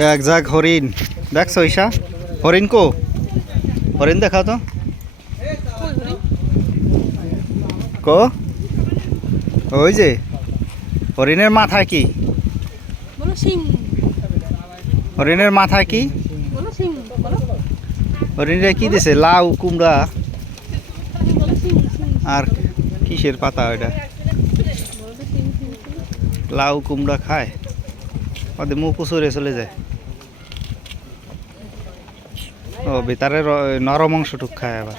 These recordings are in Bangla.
এক ঝাঁক হরিণ দেখছো ঈশা? হরিণ কো? হরিণ দেখাও তো কো। ওই যে হরিণের মাথায় কি? হরিণের মাথায় কি? হরিণে কি দিছে? লাউ কুমড়া আর কিসের পাতা? ওইটা লাউ কুমড়া খায়, ওদের মুখ উচুরে চলে যায়। ও ভিতরে নরম অংশটুক খায় আবার।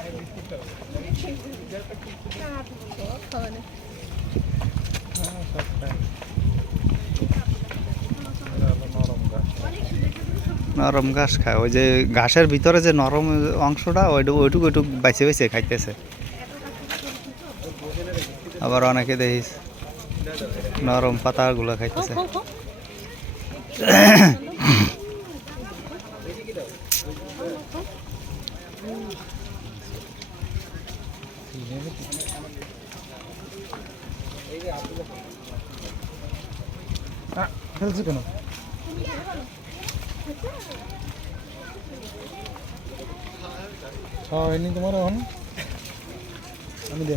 নরম ঘাস খায়, ওই যে ঘাসের ভিতরে যে নরম অংশটা ওইটুকু বাইছে বাইছে খাইতেছে। আবার অনেকে দেখিস নরম পাতাগুলো খাইতেছে। খেলছো কেন? হয়নি তোমার এখন? আমি দে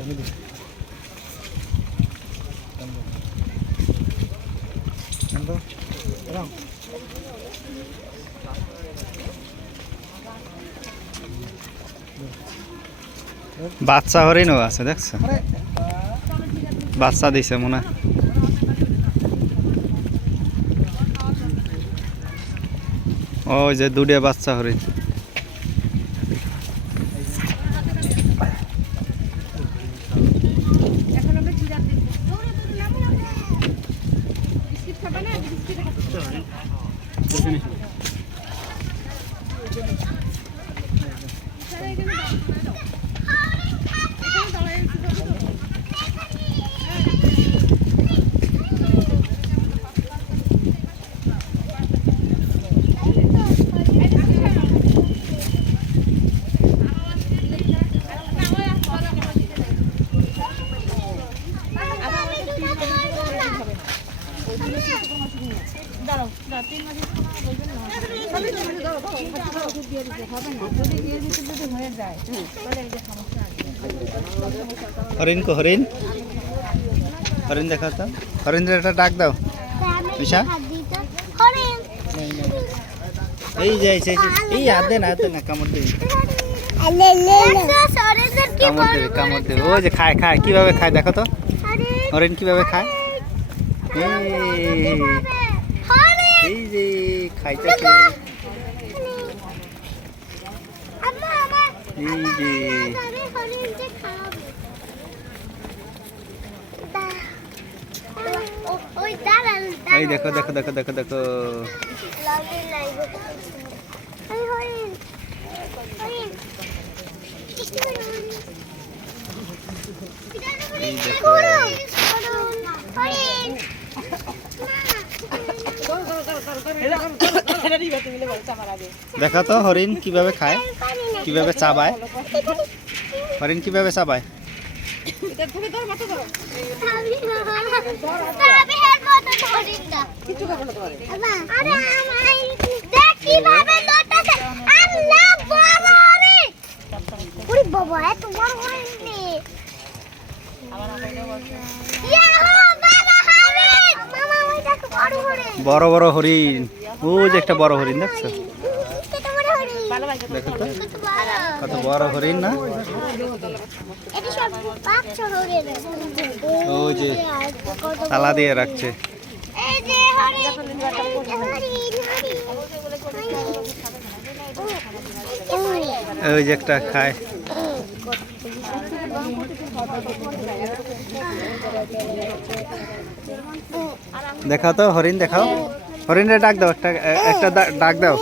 বাচ্চা হরিণও আছে দেখছো? বাচ্চা দিছে মনে হয়। ওই যে দুটো বাচ্চা হরিণ। হরিণ কো? হরিণ হরিণ দেখা তো, হরিণের একটা ডাক দাও ঈশা। এই যে এই হাত দে না কামড় দেবে, কামড় দেবে। ওই যে খায় কিভাবে খায় দেখো তো, হরিণ কিভাবে খায়। এই যে খাইতেছে, এই যে এই দেখো দেখো দেখো দেখো দেখো। এই দেখো দেখা তো হরিণ কিভাবে খায়, কিভাবে চাবায়। হরিণ কিভাবে চাবায়। বড় বড় হরিণ, ও যে একটা বড় হরিণ দেখছো? দেখো তো কত বড় হরিণ না? ওই যে তালা দিয়ে রাখছে। ওই যে একটা খায়। দেখাও তো হরিণ, দেখাও হরিণের ডাক দাও, একটা ডাক দাও,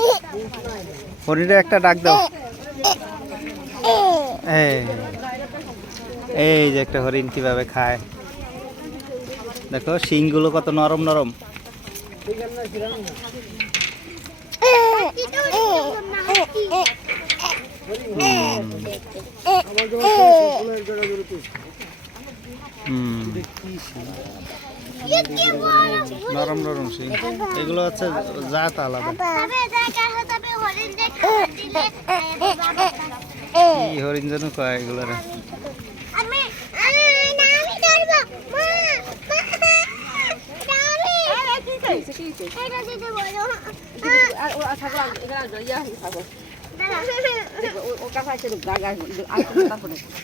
হরিণের একটা ডাক দাও। এই যে একটা হরিণ কিভাবে খায় দেখো, শিংগুলো কত নরম নরম। নরম নরম শিং এগুলো হচ্ছে জাত আলাদা কি হরিণ যেন কয় এগুলোর ওর কাছে আছে গাছ